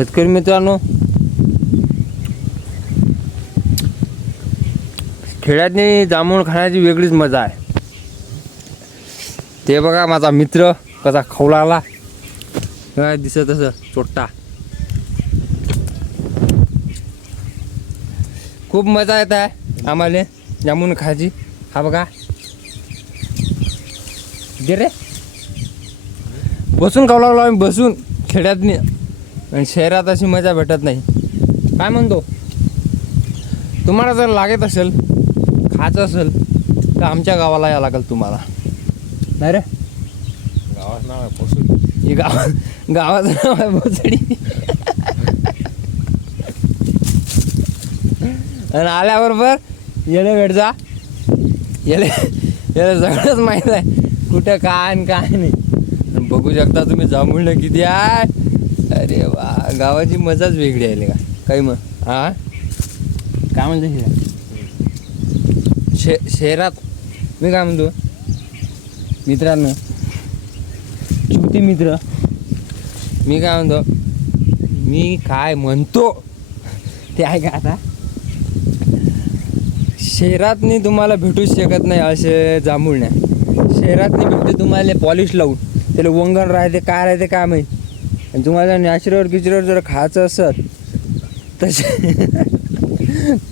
शेतकरी मित्रांनो खेड्यातनी जांभूळ खाण्याची वेगळीच मजा आहे. ते बघा माझा मित्र कसा खवळाला. काय दिसत असं चोट्टा. खूप मजा येत आहे आम्हाला जांभूळ खायची. हा बघा. दे रे. बसून खाऊ लागलो आम्ही बसून खेड्यातनी. आणि शहरात अशी मजा भेटत नाही. काय म्हणतो? तुम्हाला जर लागत असेल खायचं असेल तर आमच्या गावाला यावं लागेल तुम्हाला. नाही रे? गावात नाव आहे पोसून ही गाव गावाचं नाव आहे भोसडी आणि आल्याबरोबर येले भेटजा येले याला सगळंच माहीत आहे. कुठं काय आणि काय नाही. बघू शकता तुम्ही जांभूळनं किती आहे. अरे वा गावाची मजाच वेगळी आहे का? काही मग हा? काय म्हणतो शे शहरात मी काय म्हणतो? मित्रांनो छोटी मित्र. मी काय म्हणतो? मी काय म्हणतो? ते आहे का आता. शहरातनी तुम्हाला भेटूच शकत नाही असे जांभूळण्या शहरातनी भेटते तुम्हाला पॉलिश लावून. त्याला वंगण राहते काय राहते काय माहीत. आणि तुम्हाला नॅचरल गिचरवर जर खायचं असत तसे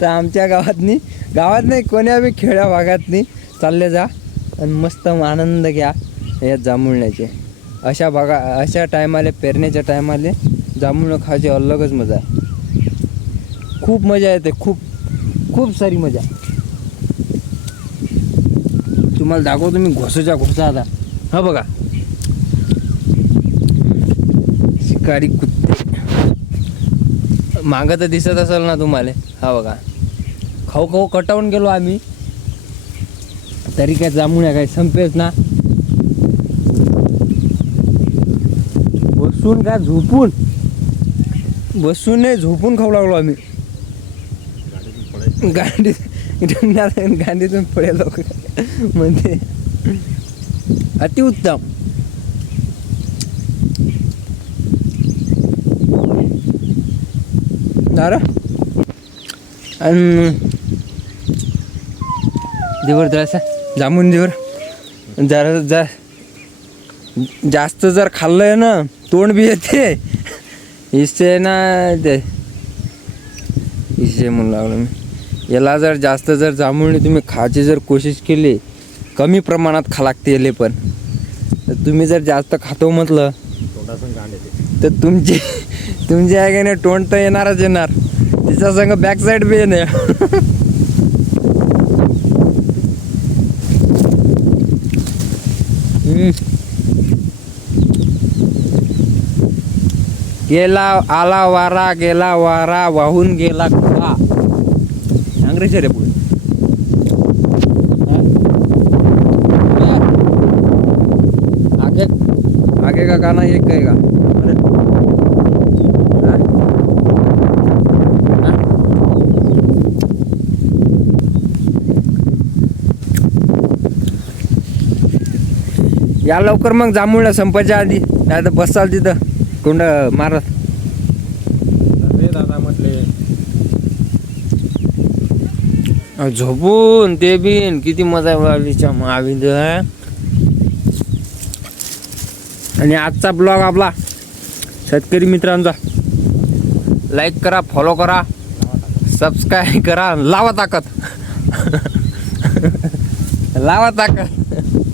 तर आमच्या गावातनी गावात नाही कोण्या बी खेड्या भागातनी चालले जा आणि मस्त आनंद घ्या यात जांभूळण्याचे. अशा भागा अशा टायमाले पेरण्याच्या टायमाले जांभूळ खायची अलगच मजा आहे. खूप मजा येते खूप खूप सारी मजा. तुम्हाला दाखवतो मी घोसाच्या घोसा आता. हा बघा. शिकारी कुत्ते. मागं तर दिसत असेल ना तुम्हाला. हा बघा. खाऊ खाऊ कटावून गेलो आम्ही. तरी काय जांभूळ काय संपेच ना. बसून काय झोपून? बसून नाही झोपून खाऊ लागलो आम्ही. गांधी गांधीतून पडेल लोक म्हणजे अतिउत्तम. नारा आणि देवर जरासा जांभून देवर जरा जा जास्त जर खाल्लंय ना तोंड बी येते. इसे ना ते इसे म्हणून लागलो मी. याला जर जास्त जर जांभूळने तुम्ही खायची जर कोशिश केली कमी प्रमाणात खा लागते याले पण. तुम्ही जर जास्त खातो म्हटलं तर तुमची तुमची आहे का नाही तोंड तर येणारच येणार. तिच्या संग बॅक साईड बी येणे. गेला आला वारा गेला वारा वाहून गेला कुवा अंग्रेजी रे पुढे. आगे. आगे का गाना एक कहेगा या लवकर मग जांभूळ संपायच्या आधी. नाही तर बसाल तिथं. कोंड मारत. दादा म्हटले. झोपून ते बिन किती मजा वालीच्या महाविंद आणि आजचा ब्लॉग आपला शेतकरी मित्रांचा. लाईक करा फॉलो करा सबस्क्राईब करा लावा ताकद. लावा ताकद.